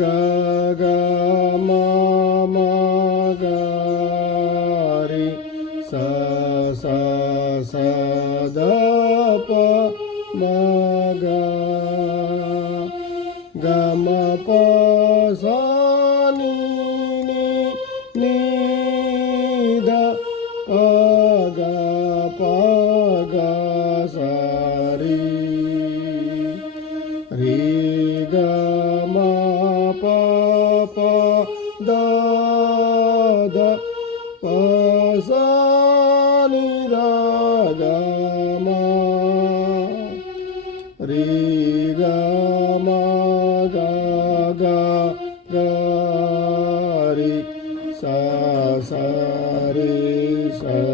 ga ga ma ma ga re sa sa sa da pa ma ga ga ma pa sa ni ni ni da pa ga sa re re ga ma pa pa da da pa sa ni da ga ma re ga ma ga ga ga re sa sa re sa